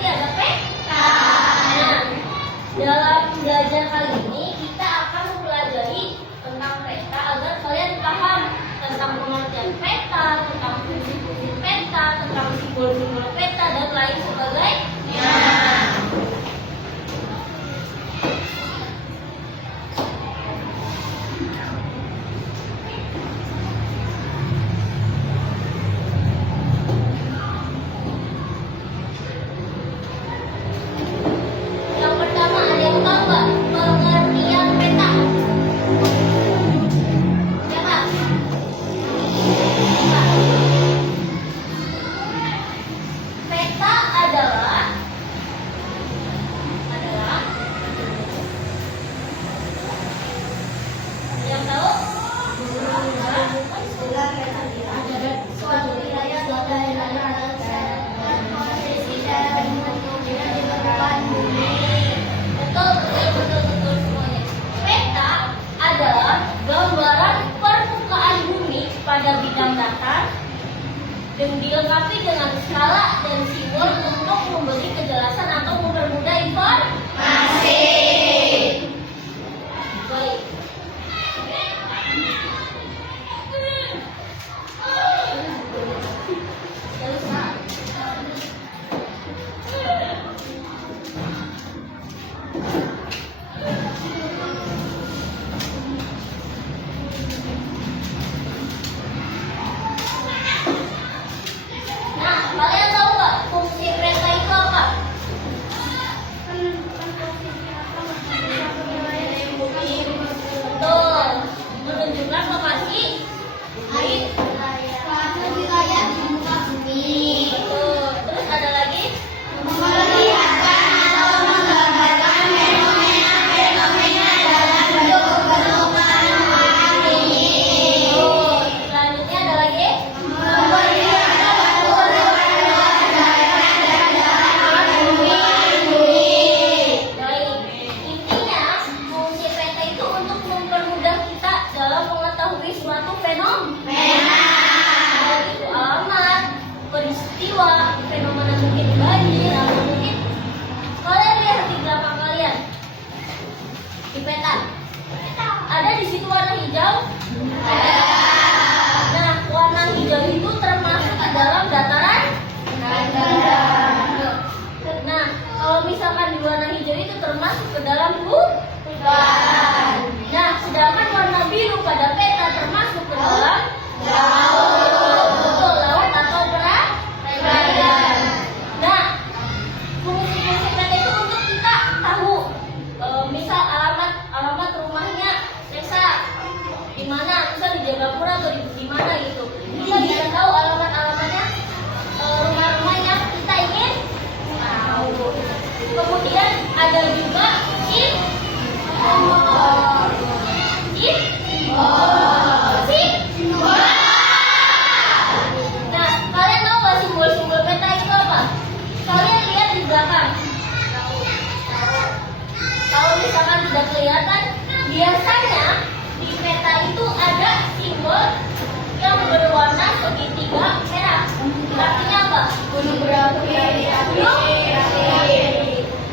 berarti ada peta. Nah, dalam belajar kali ini kita akan mempelajari tentang peta agar kalian paham tentang pengertian peta, tentang fungsi-fungsi peta, tentang simbol-simbol peta dan lain sebagainya. Yang pertama, ada yang tahu nggak pengertian peta? Siapa? Peta adalah yang tahu? Suatu wilayah betul semuanya. Peta adalah gambaran permukaan bumi pada bidang datar dan dilengkapi dengan skala dan simbol untuk memberi kejelasan atau mempermudah informasi. Baik. Nah, kalian tahu nggak fungsi peta itu apa? Betul, menunjukkan lokasi wilayah di muka bumi. Betul. Terus ada lagi? Memperlihatkan atau menggambarkan fenomena dalam bentuk permukaan bumi. Selanjutnya ada lagi? Memperlihatkan waktu Baik, intinya fungsi peta itu untuk mempermudah kita dalam mengetahui suatu fenomena. Baik itu alamat, peristiwa, fenomena mungkin banjir atau mungkin kalian lihat di belakang kalian di peta. Ada di situ warna hijau? Ada. Nah, warna hijau itu termasuk ke dalam dataran? Nah, kalau misalkan di warna hijau itu termasuk ke dalam hutan. Nah, sedangkan warna biru pada peta termasuk ke dalam laut. Betul, laut atau perairan. Nah, fungsi-fungsi peta itu untuk kita tahu, misal alamat rumahnya Resa di mana, misal di Jagapura atau di mana gitu. Kita bisa tahu alamatnya rumah-rumah yang kita ingin tahu. Kemudian ada juga simbol. Nah, kalian tahu nggak simbol-simbol peta itu apa? Kalian lihat di belakang. Kalau misalkan tidak kelihatan, biasanya di peta itu ada simbol yang berwarna segitiga merah. Artinya apa? Gunung berapi.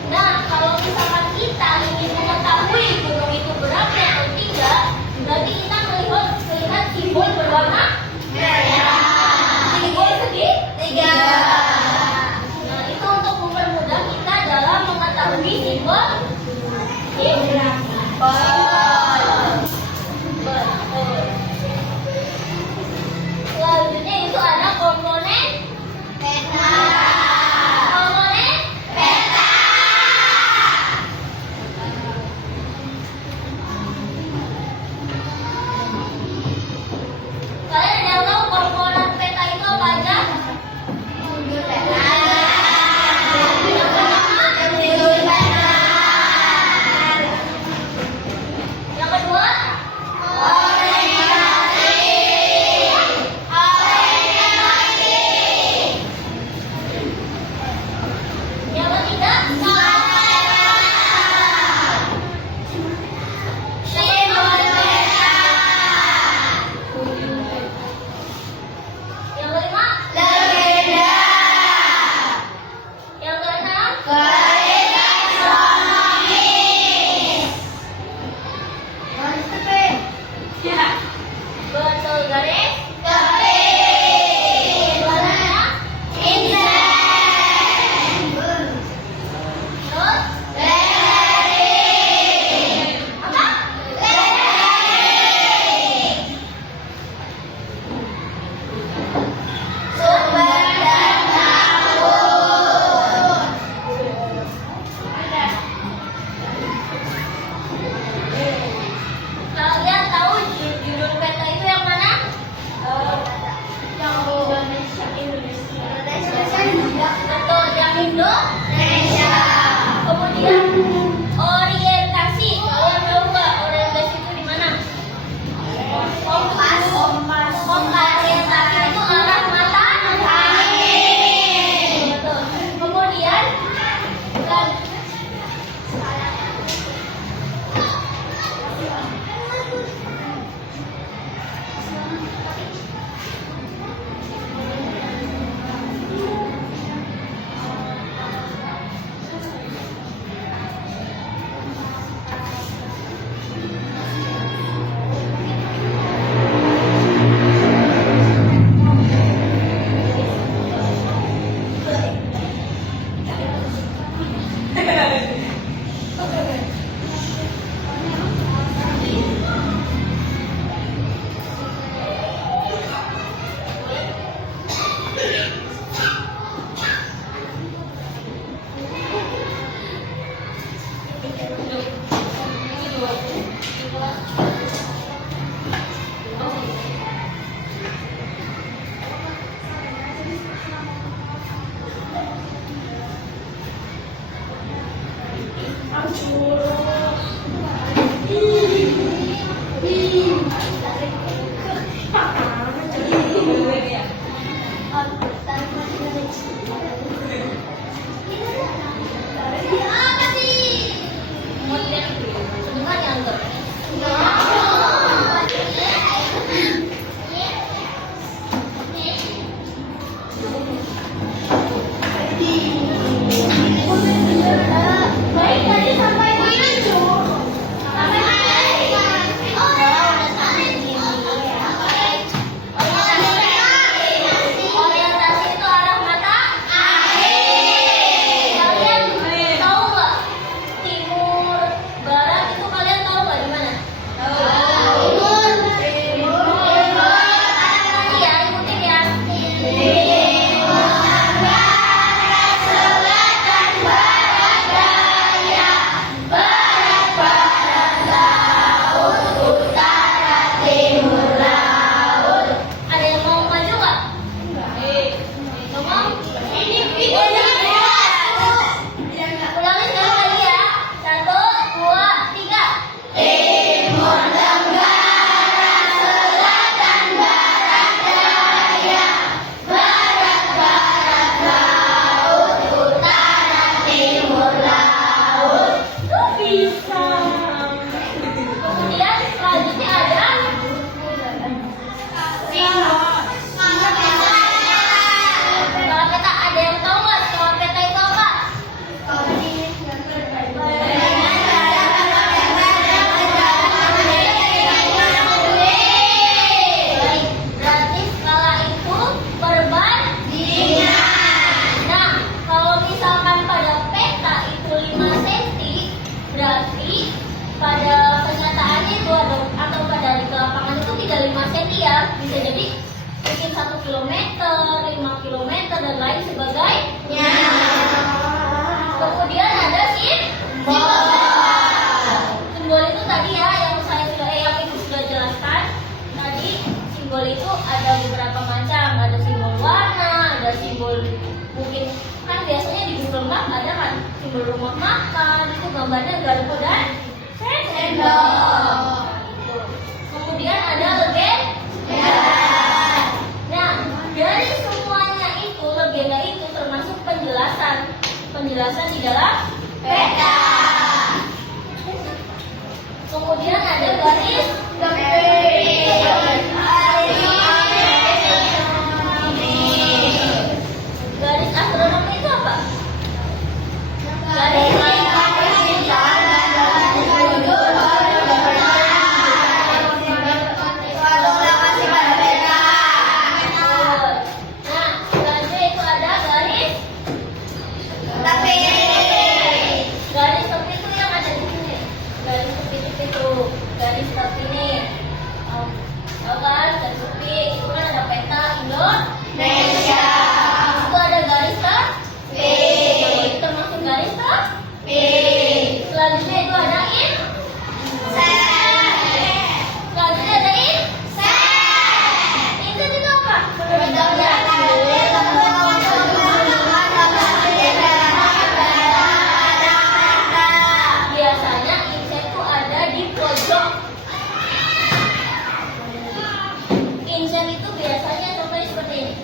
Nah, kalau misalkan kita ingin mengetahui gunung itu berapi atau tidak, berarti kita melihat simbol berwarna merah. Simbol segitiga. Nah, itu untuk mempermudah kita dalam mengetahui simbol. kilometer, 5 kilometer, dan lain sebagainya. Kemudian ada simbol. Simbol itu tadi ya yang ibu sudah jelaskan. Tadi simbol itu ada beberapa macam. Ada simbol warna, ada simbol mungkin kan biasanya di Google Map ada kan simbol rumah makan, itu gambarnya garpu dan sendok. Kemudian ada legenda. Nah, dari semuanya itu legenda itu termasuk penjelasan di dalam peta. Kemudian ada garis garis astronomi itu apa? Garis garis seperti ini, tahu kan? Garis tepi itu kan ada peta Indonesia. Itu ada garis tepi. Itu termasuk garis tepi. Selanjutnya itu ada inset. Selanjutnya ada inset. Inset itu apa? Biasanya inset itu ada di pojok. Inset itu biasanya contohnya seperti ini.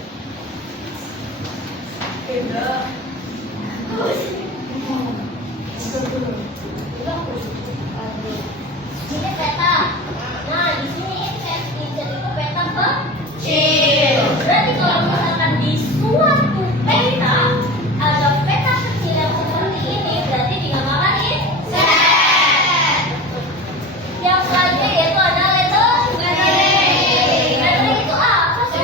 Ini peta. Nah, di sini inset itu peta kecil. Berarti kalau misalkan di suatu peta ada peta kecil yang seperti ini, berarti dinamakan inset. Yang selanjutnya yaitu ada lettering. Lettering itu apa sih?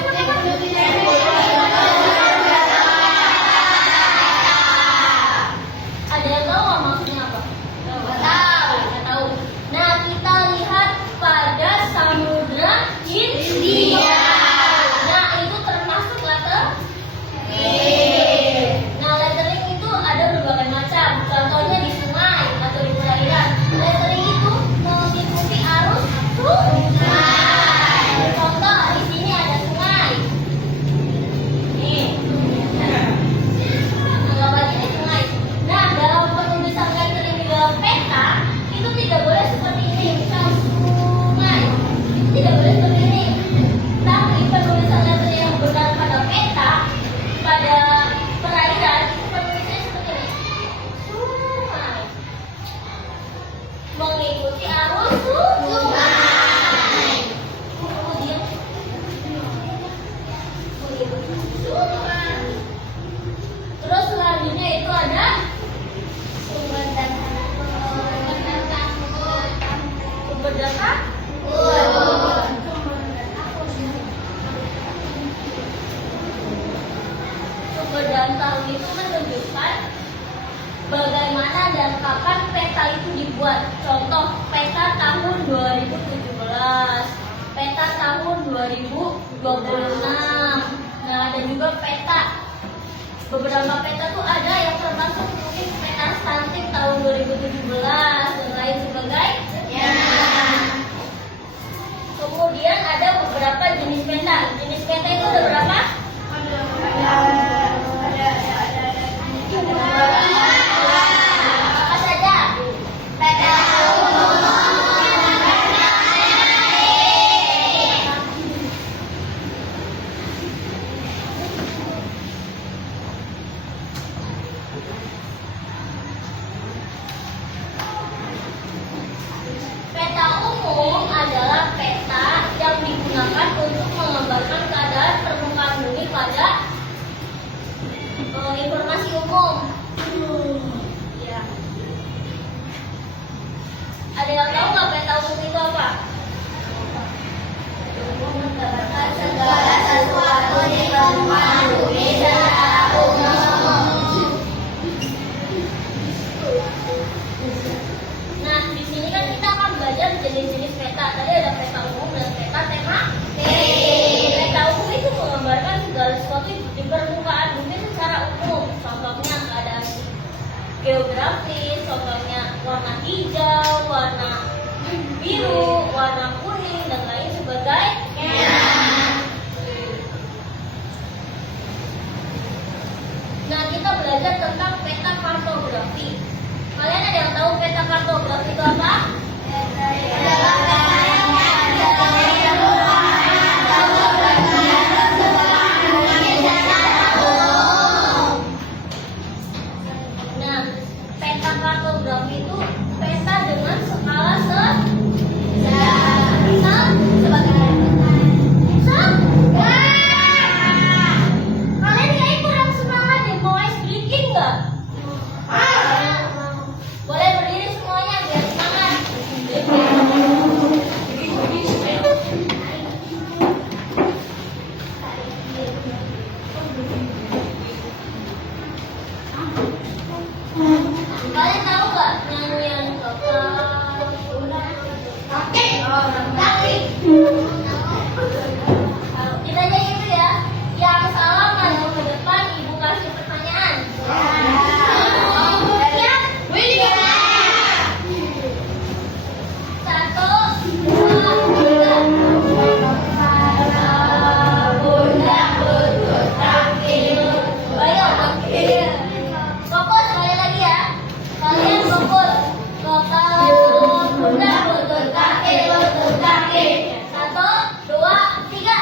Ada yang tahu nggak maksudnya apa? Nggak tahu. Nah, kita lihat pada Samudra Hindia. Nah, itu termasuk lettering. Nah, lettering itu ada berbagai macam. Contohnya di sungai atau di perairan. Lettering itu mengikuti arus sungai. Contoh di sini ada sungai. Nih. Anggap aja ini sungai. Nah, dalam penulisan lettering di dalam peta itu tidak boleh seperti ini. Misal sungai. Itu tidak boleh seperti ini. Tapi penulisan lettering yang benar pada peta, pada perairan, itu penulisannya seperti ini. Sungai. Mengikuti arus sungai. Kemudian sungai. Terus selanjutnya itu ada sumber data. Sumber data. Sumber data itu menunjukkan bagaimana dan kapan peta itu dibuat. Contoh peta tahun 2017, peta tahun 2026. Nah, ada juga peta. Beberapa peta tuh ada yang termasuk mungkin peta stunting tahun 2017 dan lain sebagainya. Kemudian ada beberapa jenis peta. Jenis peta itu ada berapa? Apa saja? Peta Peta umum adalah peta yang digunakan untuk menggambarkan keadaan permukaan bumi pada informasi umum. Ya. Ada yang tahu nggak peta umum itu apa? Menggambarkan segala sesuatu di permukaan bumi secara umum. Nah, di sini kan kita akan belajar jenis-jenis peta. Tadi ada peta umum dan peta tematik. Peta umum itu menggambarkan geografis, contohnya warna hijau, warna biru, warna kuning, dan lain sebagainya. Nah, kita belajar tentang peta kartografi. Kalian ada yang tahu peta kartografi itu apa? Nah, peta kartografi itu peta dengan skala kalian kayaknya kurang semangat deh, mau ice breaking nggak? Boleh berdiri semuanya biar semangat. Kalian tahu nggak nyanyian kaki? Kita nyanyi itu ya. Yang salah maju ke depan, ibu kasih pertanyaan. Satu, dua, tiga. Bunda lutut kaki. Ayo, fokus sekali lagi ya. Kalian fokus. Bunda lutut kaki, lutut kaki. Satu, dua, tiga.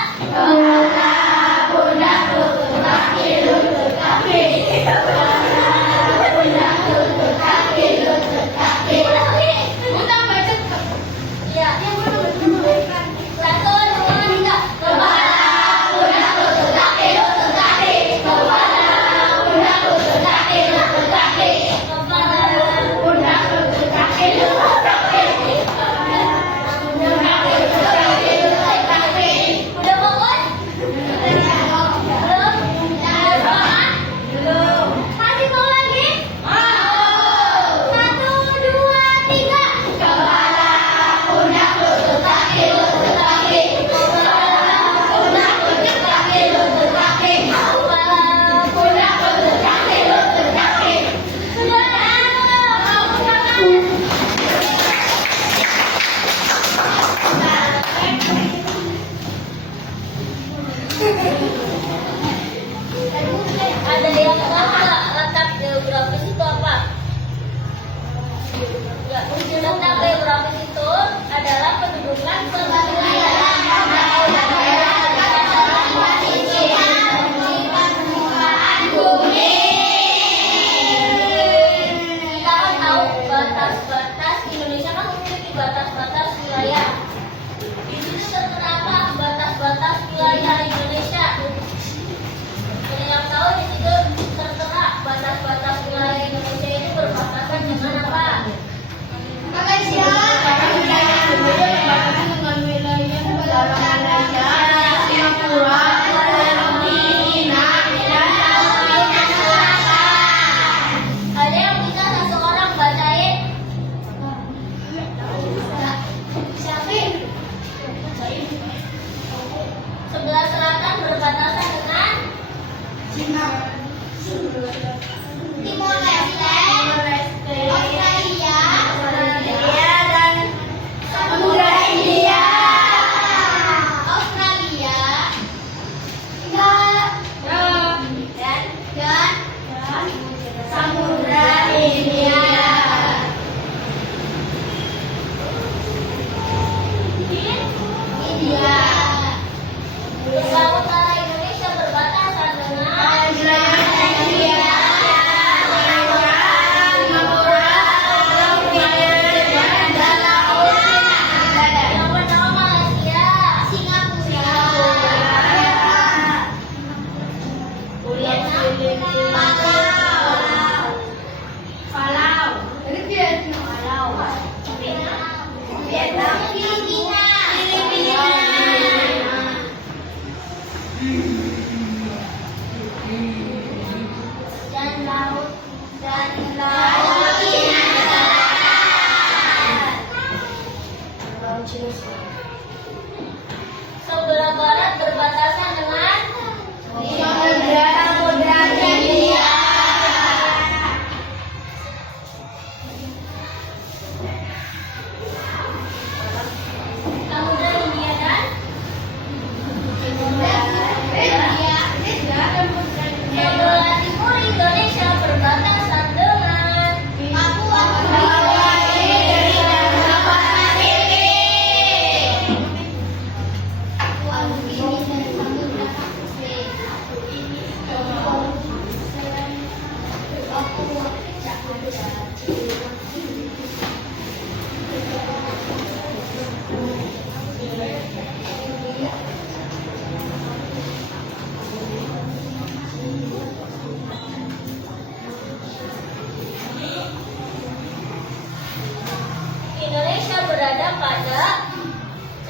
Bunda lutut kaki, lutut kaki. Bunda lutut kaki, lutut kaki. Bunda baca. Iya. Satu, dua, tiga. Kepala, bunda lutut kaki, lutut kaki. Kepala, bunda lutut kaki, lutut kaki. Kepala, bunda lutut kaki, lutut kaki. Udah fokus? Belum? Belum. Masih mau lagi? Satu, dua, tiga. Kepala, pundak, lutut, kaki, lutut, kaki. Kepala, pundak, lutut, kaki, lutut, kaki. Kepala, pundak, lutut, kaki, lutut, kaki. Sudah ada yang tahu nggak letak geografis itu apa? Ya, letak geografis itu adalah pendudukan wilayah. Kita kan tahu batas-batas Indonesia kan memiliki batas-batas wilayah. Di situ tertera batas-batas wilayah Indonesia. Ada yang tahu di situ tertera batas-batas wilayah Indonesia ini berbatasan dengan apa? Malaysia. Berbatasan dengan wilayah Malaysia, Singapura, Filipina, dan Afrika Selatan. Ada yang bisa satu orang bacain? Siapa? Sebelah selatan berbatasan dengan Timor Leste, Australia, dan Samudra Hindia. Australia, dan Samudra Hindia. India. Laut utara Indonesia berbatasan dengan India, Singapura, dan laut yang bernama Malaysia, Singapura, Palau, Vietnam, Filipina. Dan laut Cina Selatan. Sebelah barat berbatasan dengan Samudra Hindia.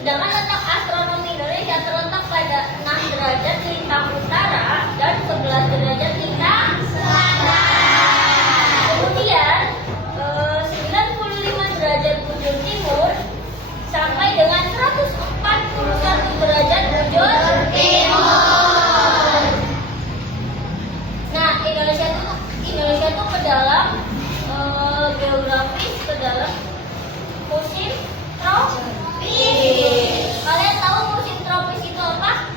Sedangkan letak astronomi Indonesia terletak pada 6 derajat lintang utara dan 11 derajat lintang selatan. Kemudian 95 derajat bujur timur sampai dengan 141 derajat bujur timur. Nah, Indonesia tuh ke dalam geografis ke dalam musim tropis. Kalian tahu musim tropis itu apa?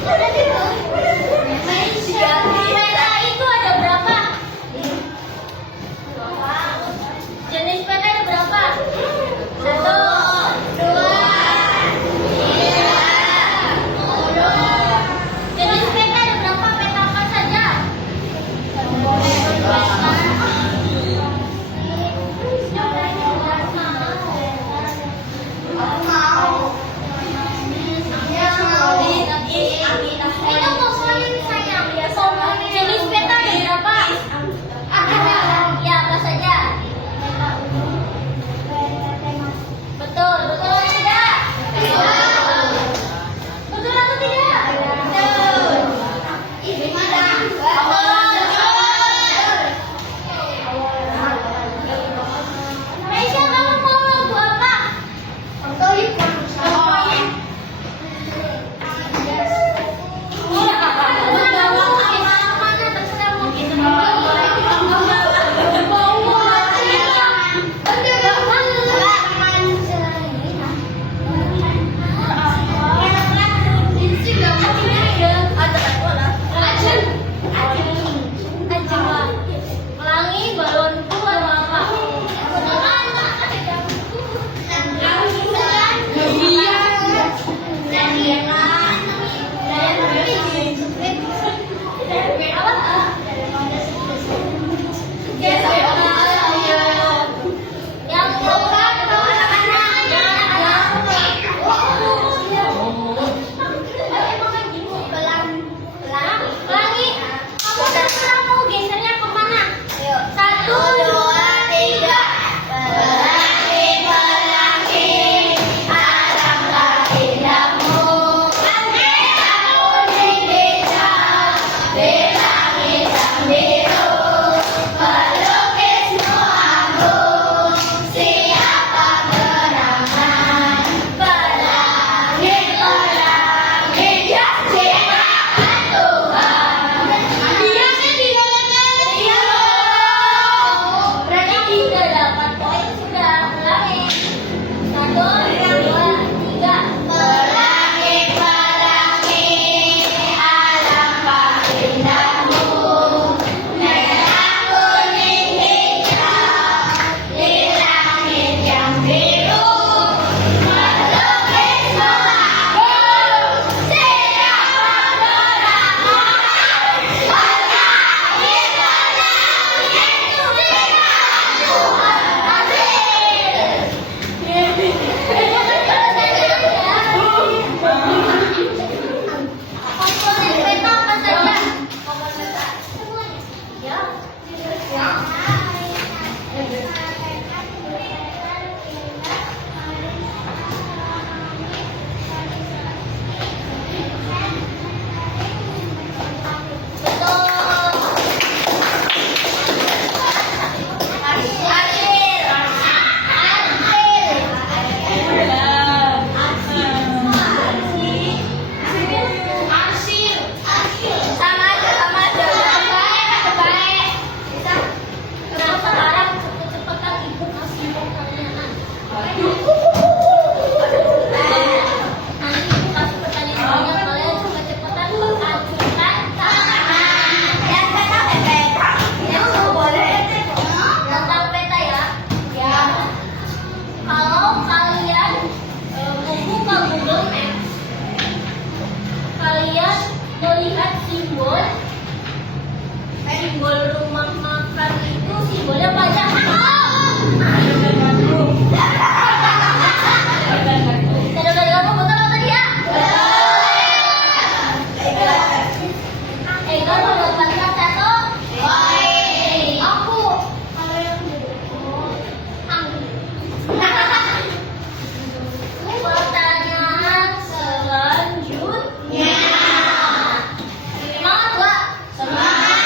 Peta itu ada berapa? Jenis peta ada berapa? 1, 2, 3, 10. Jenis peta ada berapa? Peta apa saja? Jenis peta ada berapa? Ya, apa saja? Betul, betul atau tidak? Betul atau tidak? Betul. Maisha, kamu mau lagu apa? Pelangi, balonku warna apa? Yang program pelangi, kamu terserah mau gesernya kemana? 1, 2, 3. Pelangi, pelangi, alangkah indahmu. Aku dibintang di langit yang biru, pelukismu aku, siapa gerangan. Pelangi, pelangi, ciptaan Tuhan. Berarti kita dapat poin sudah. Pelangi. 1, 2, 3. Pelangi, pelangi, alangkah indahmu. Merah, kuning, hijau, di langit yang biru, pelukismu aku, siapa gerangan. Pelangi, pelangi, ciptaan Tuhan. Komponen peta apa saja? Ya. Sama aja. Kenapa sekarang cepet-cepetan ibu kasih pertanyaan? Nanti ibu kasih pertanyaan banyak, kalian cepet-cepetan mengajukan tangan. Yang peta. Yang boleh tentang peta ya. Kalau kalian membuka Google Maps, kalian melihat simbol rumah makan itu simbolnya pajak. Saudara-saudaraku betul atau tidak? Kamu mendapatkan 1 poin. Aku. Pertanyaan selanjutnya. Semangat, Mbak. Semangat,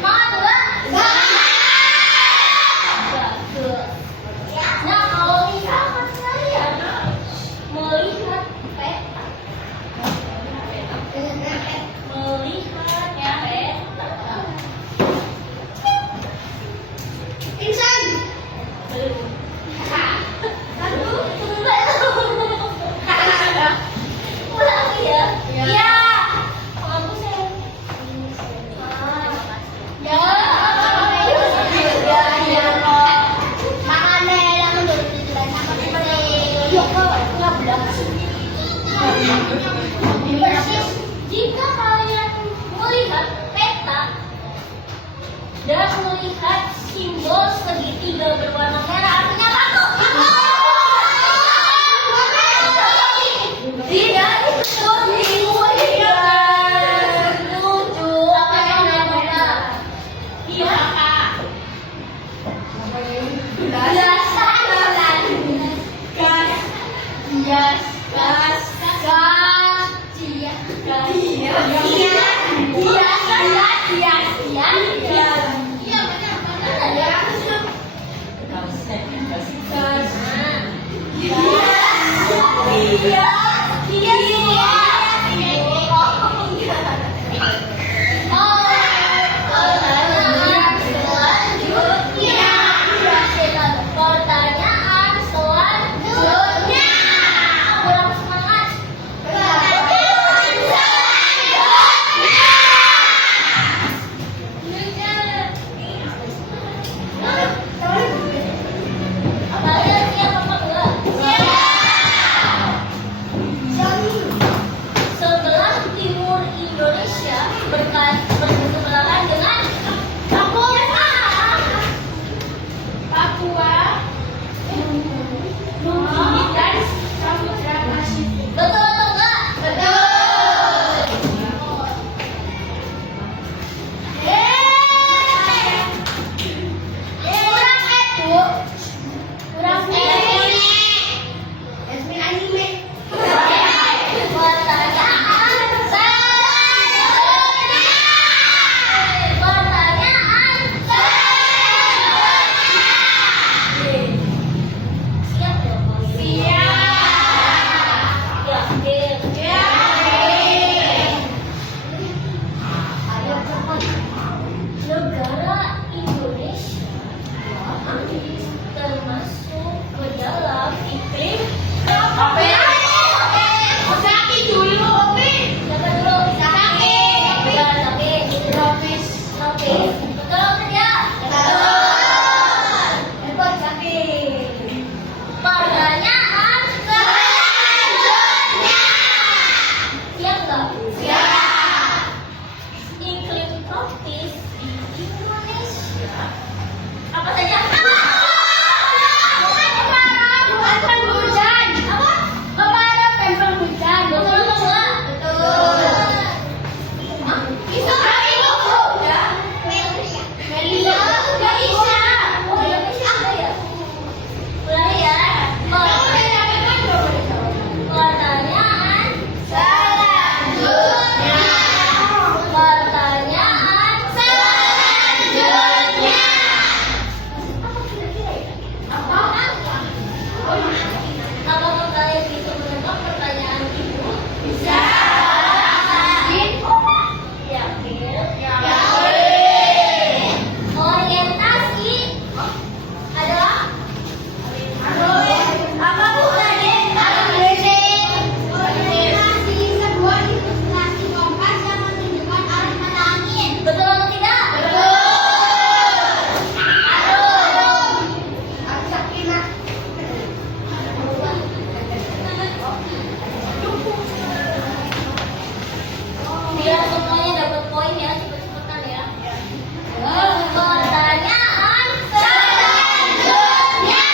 Mbak. Semangat. sudah berwarna merah, artinya apa tuh? Tidak, itu timun. Setuju. Apa yang namanya? Iya, Kak. Pertanyaan selanjutnya. Kurang semangat. Kalian siap apa enggak? Sebelah timur Indonesia bersebelahan dengan Papua. Dan Samudra Pasifik. Betul atau enggak? Betul. Kurang Pertanyaan selanjutnya. Siap ya, Pak? Yakin? Ayo cepat. Negara Indonesia termasuk ke dalam iklim apa? Siapa dulu? Tropis. Betul tidak? Pertanyaan selanjutnya. Siap nggak? Iklim tropis di Indonesia apa saja? Betul atau enggak? Hah? Indonesia ada ya? Ulangi ya. Pertanyaan selanjutnya. Apa kira-kira ya? Apakah kalian bisa menebak pertanyaan itu? Bisa. Yakin? Orientasi adalah apa bukan? Betul atau tidak? Biar semuanya dapat poin ya, cepet-cepetan ya. Pertanyaan selanjutnya.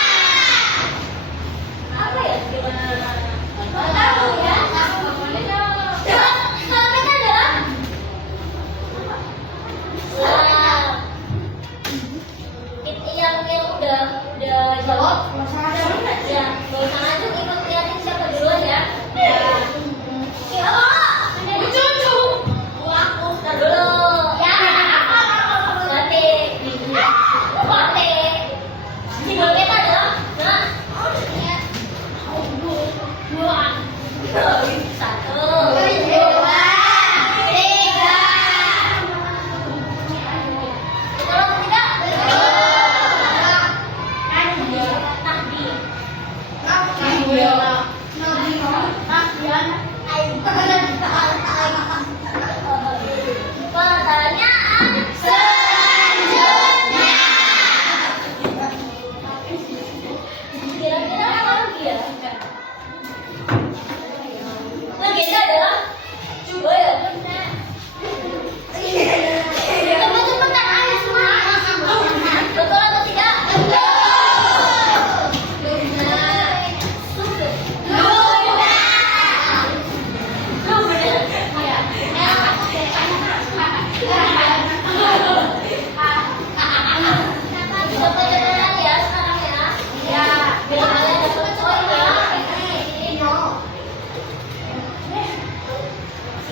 Apa ya? Tahu ya? Jawabannya adalah yang udah jawab. Ya, gak usah ngajak, ikut liatin siapa duluan ya. Siapa? Aku. Ntar dulu.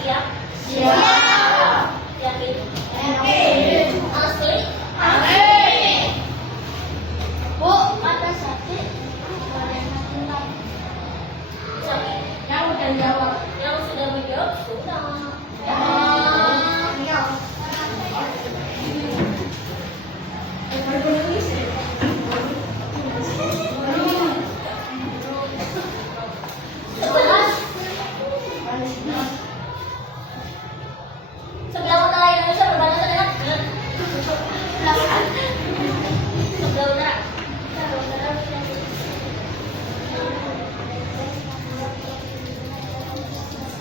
siap? Siap. Yakin? Yakin. Asli? Asli. Bu, ada sakit? Sakit? Yang udah jawab. Yang sudah menjawab sudah. Sebelah utara Indonesia berbatasan dengan sebelah utara.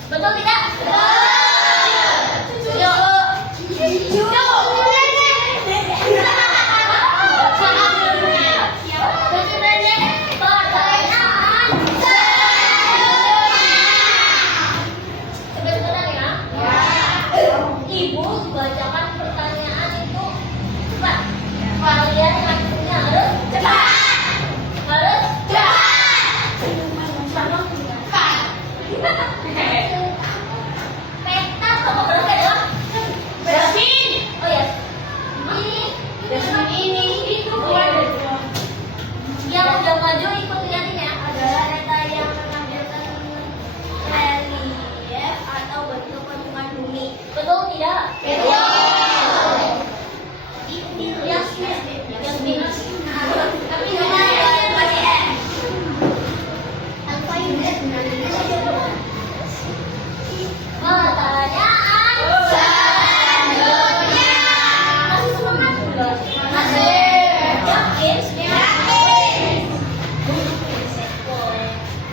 Betul tidak? Betul. Yuk. Ibu bacakan pertanyaan itu cepat. Kalian maksudnya harus cepat. Harus cepat. Peta topografi adalah Jasmin. Oh ya. Ini itu yang udah maju ikut lihatin ya. Adalah data yang menampilkan relief atau bentuk permukaan bumi. Betul tidak? Betul. Tapi dengan PDM. Pertanyaan selanjutnya. Masih semangat enggak? Masih. Yakin? Yakin.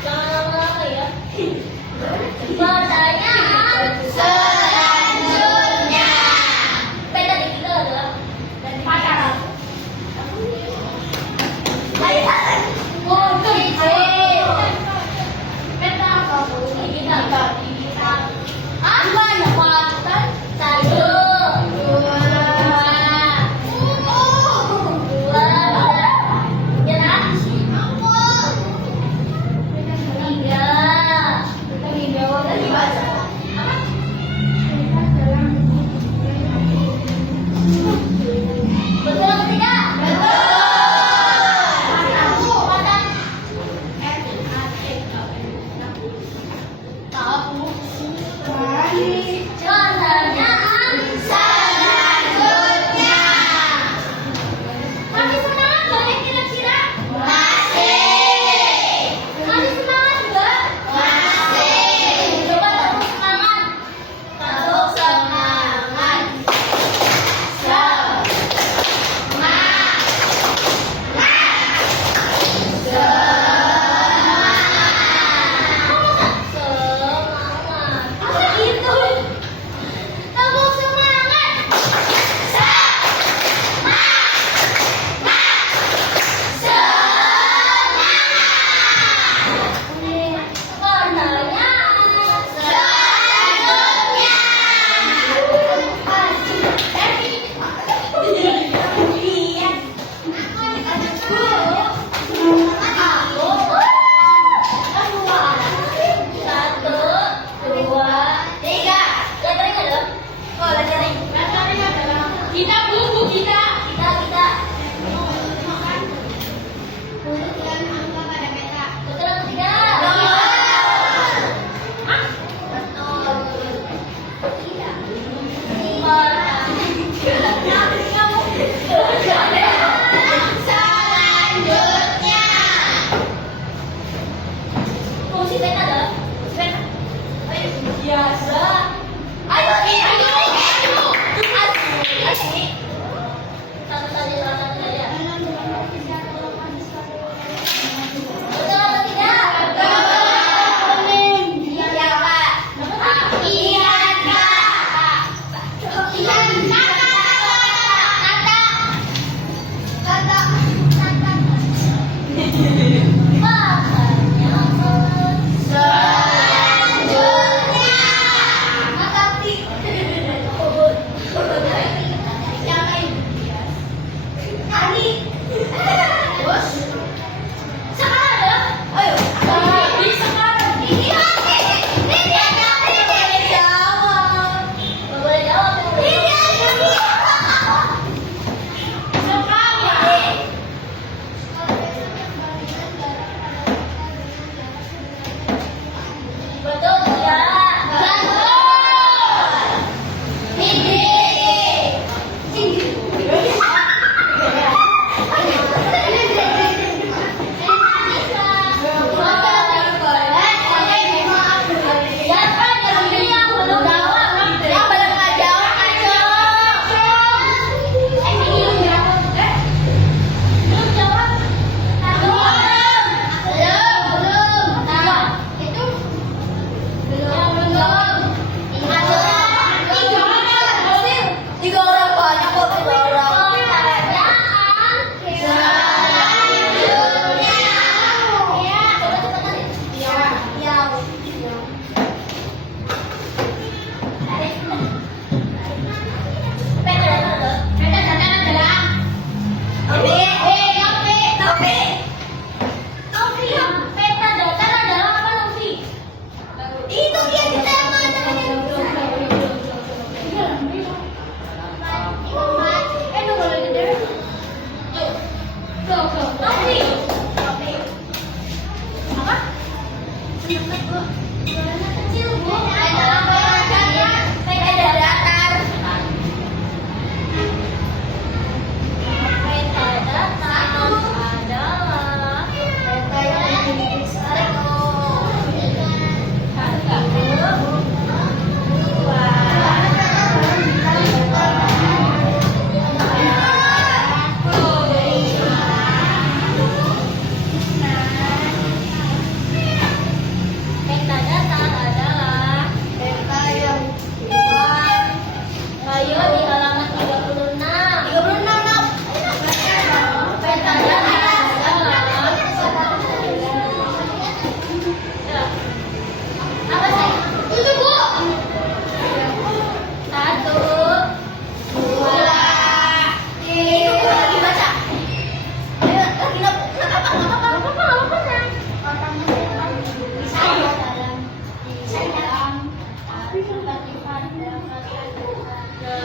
Jangan lama-lama ya. Pertanyaan selanjutnya. Peta di kita adalah pacaran. Peta apa? Kita. Satu, dua, betul atau tidak? Pertanyaan selanjutnya. Masih semangat nggak ya kira-kira? Masih. Masih semangat nggak? Masih. Coba tetap semangat. Tetap semangat. Selanjutnya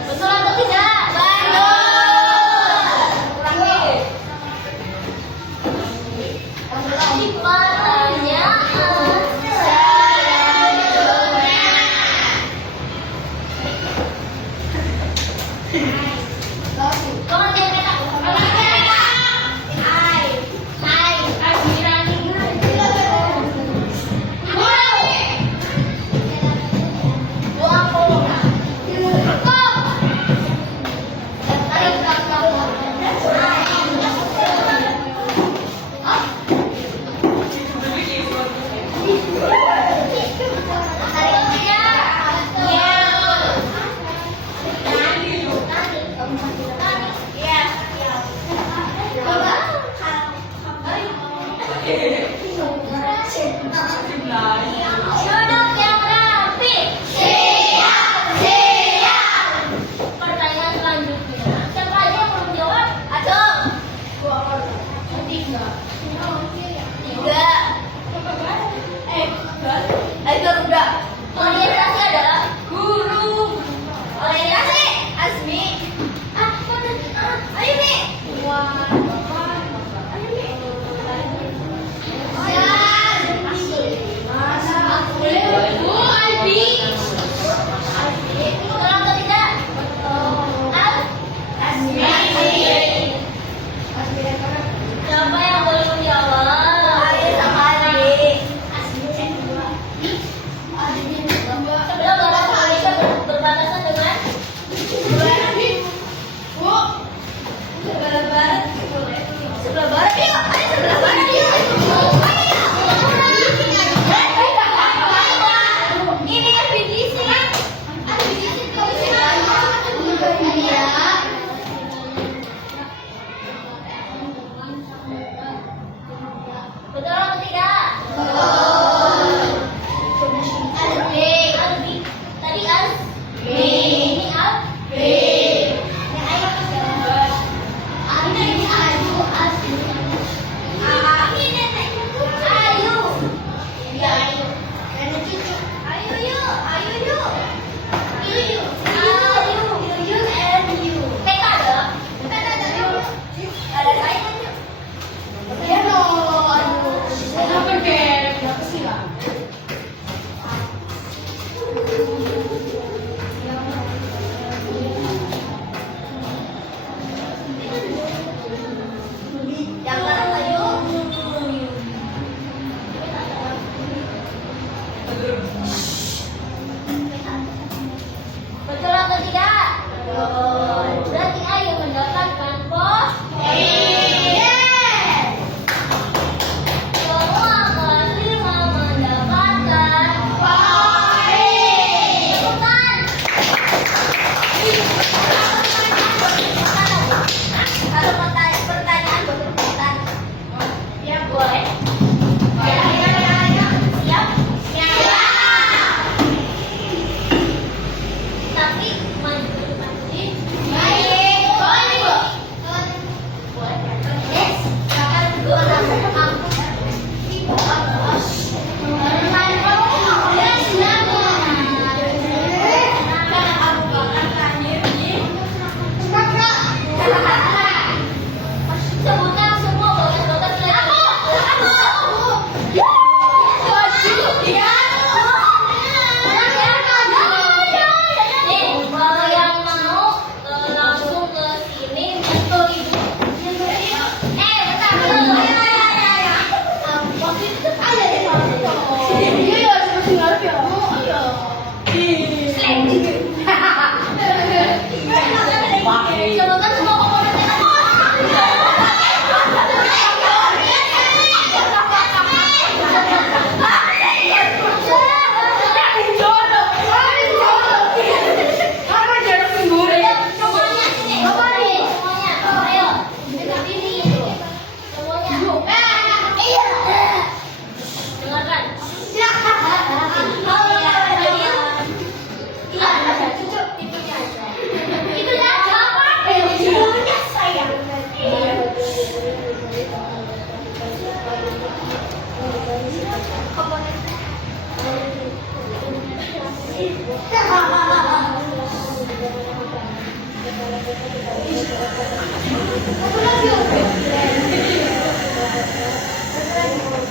Betul atau tidak? Betul. Ulangi. Pertanyaan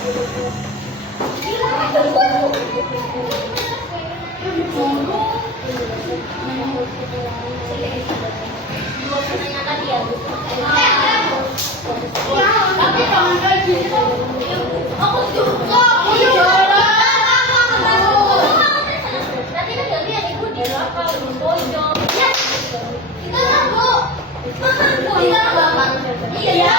Tapi jangan kayak gitu. Aku juga. Nanti kan ganti yang ibu di belakang, di pojok. Ya. Kita lah, Bu. Kita lah, iya.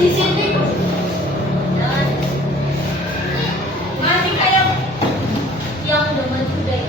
Di sini masih kayak yang udah maju deh.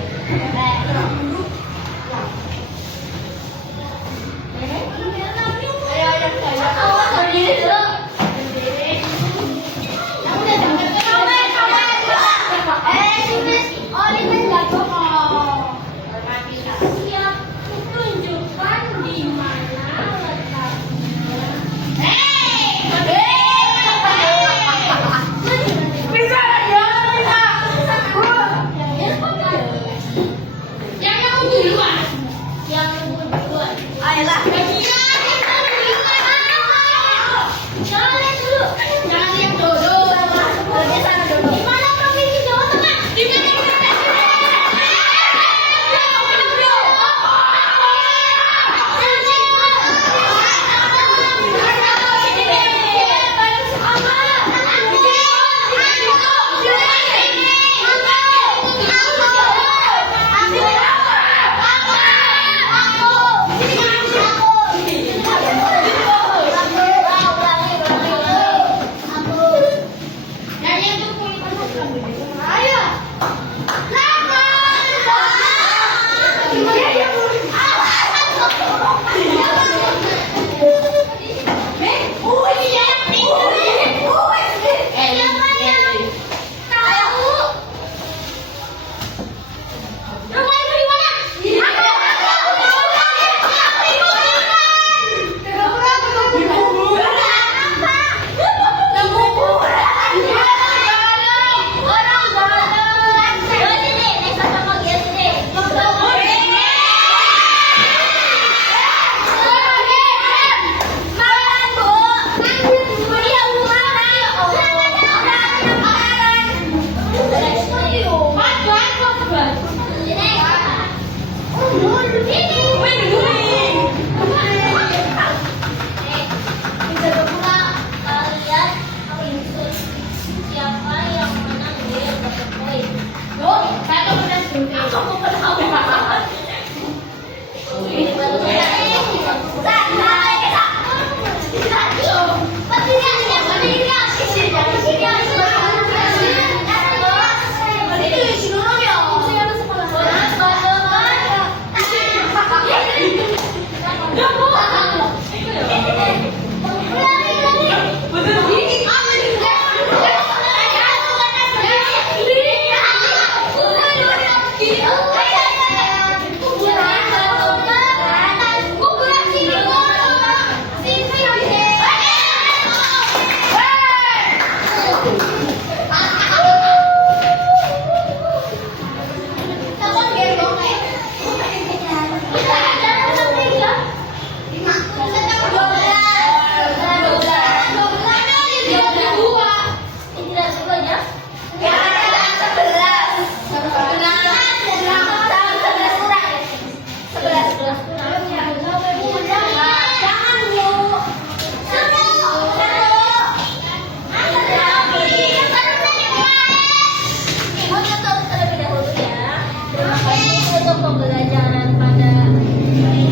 Pembelajaran pada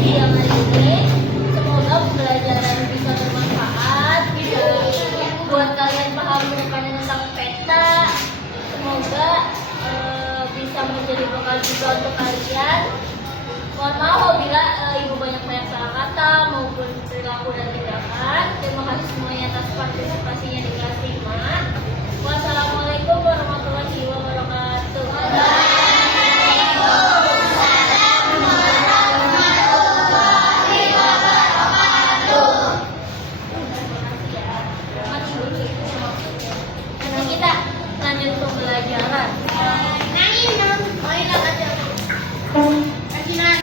siang hari ini. Semoga pembelajaran bisa bermanfaat, bisa buat kalian paham kedepannya tentang peta. Semoga bisa menjadi bekal juga untuk kalian. Mohon maaf apabila ibu banyak salah kata maupun perilaku dan tindakan. Terima kasih semuanya atas partisipasinya di kelas 5. Wassalamualaikum.